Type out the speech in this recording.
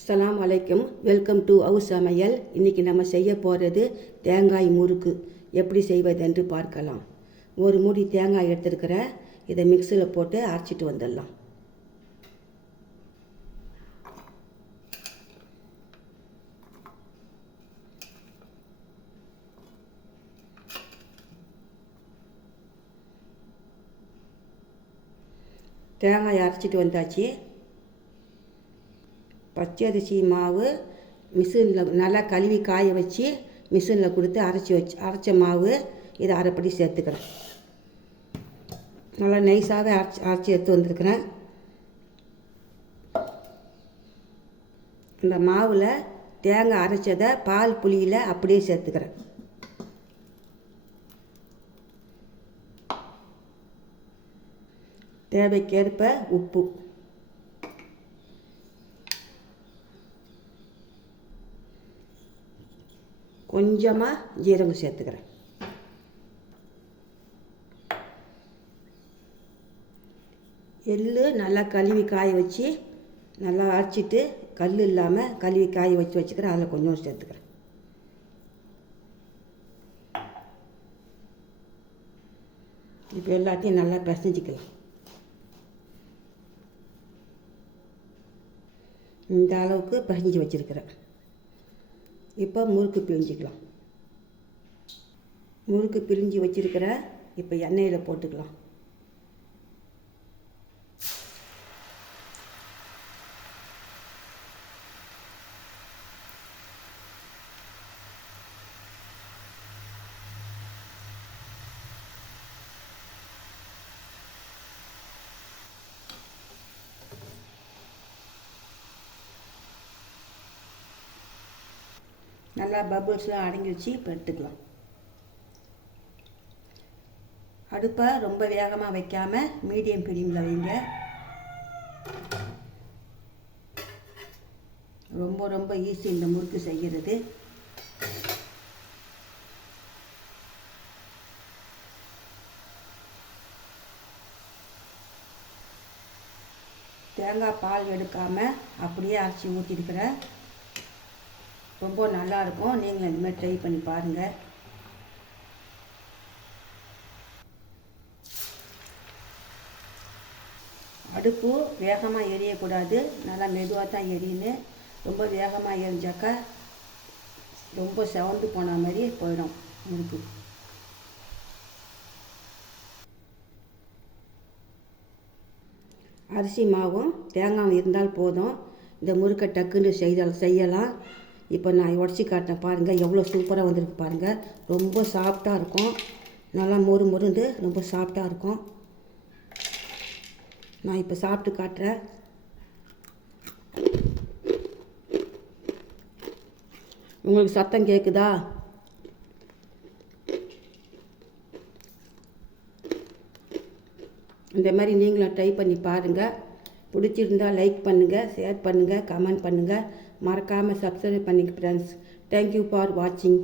அஸ்லாம் அலைக்கும் welcome to house சமையல் இன்றைக்கி நம்ம செய்ய போகிறது தேங்காய் முறுக்கு. எப்படி செய்வதென்று பார்க்கலாம். ஒரு மூடி தேங்காய் எடுத்துருக்கிறேன் இதை மிக்சியில் போட்டு அரைச்சிட்டு வந்துடலாம். தேங்காய் அரைச்சிட்டு வந்தாச்சு. பச்சரிசி மாவு மிஷினில் நல்லா கழுவி காய வச்சு மிஷினில் கொடுத்து அரைச்சி வச்சு அரைச்ச மாவு இதை அரைப்படி சேர்த்துக்கிறேன். நல்லா நைஸாகவே அரைச்சி அரைச்சி எடுத்து வந்திருக்கிறேன். இந்த மாவில் தேங்காய் அரைச்சதை பால் புளியில் அப்படியே சேர்த்துக்கிறேன். தேவைக்கேற்ப உப்பு. கொஞ்சமாக ஜீரகம் சேர்த்துக்கிறேன். எள்ளு நல்லா கழுவி காய வச்சு நல்லா அரைச்சிட்டு கல் இல்லாமல் கழுவி காய வச்சு வச்சுக்கிறேன் அதில் கொஞ்சம் சேர்த்துக்கிறேன். இப்போ எல்லாத்தையும் நல்லா பிசைஞ்சிக்கலாம். இந்த அளவுக்கு பிசைஞ்சு வச்சுருக்கிறேன். இப்போ முறுக்கு பிழிஞ்சிக்கலாம் முறுக்கு பிழிஞ்சு வச்சுருக்கிற இப்போ எண்ணெயில் போட்டுக்கலாம். நல்லா பபுள்ஸ்லாம் அடங்கிடுச்சு இப்போ எடுத்துக்கலாம். அடுப்பை ரொம்ப வேகமாக வைக்காமல் மீடியம் ஃப்ளேமில் வைங்க. ரொம்ப ரொம்ப ஈஸி இந்த முறுக்கு செய்கிறது தேங்காய் பால் எடுக்காமல் அப்படியே அரைச்சி ஊற்றிருக்கிறேன் ரொம்ப நல்லாயிருக்கும். நீங்கள் இந்தமாதிரி ட்ரை பண்ணி பாருங்கள் அடுப்பு வேகமாக எரியக்கூடாது. நல்லா மெதுவாக தான் எரியணும். ரொம்ப வேகமாக எரிஞ்சாக்கா ரொம்ப செவந்து போன மாதிரி போயிடும் முறுக்கு. அரிசி மாவும் தேங்காயும் இருந்தால் போதும். இந்த முறுக்கை டக்குன்னு செய்தால் செய்யலாம். இப்போ நான் உடச்சி காட்டினேன் பாருங்கள் எவ்வளோ சூப்பராக வந்திருக்கு பாருங்கள் ரொம்ப சாஃப்டாக இருக்கும். நல்லா மொறு மொறுண்டு ரொம்ப சாஃப்டாக இருக்கும். நான் இப்போ சாப்பிட்டு காட்டுறேன். உங்களுக்கு சத்தம் கேட்குதா இந்த மாதிரி நீங்களும் ட்ரை பண்ணி பாருங்கள் பிடிச்சிருந்தா லைக் பண்ணுங்கள் ஷேர் பண்ணுங்கள் கமெண்ட் பண்ணுங்கள் மறக்காமல் சப்ஸ்கிரைப் பண்ணிக்க ஃப்ரெண்ட்ஸ் தேங்க்யூ ஃபார் வாட்சிங்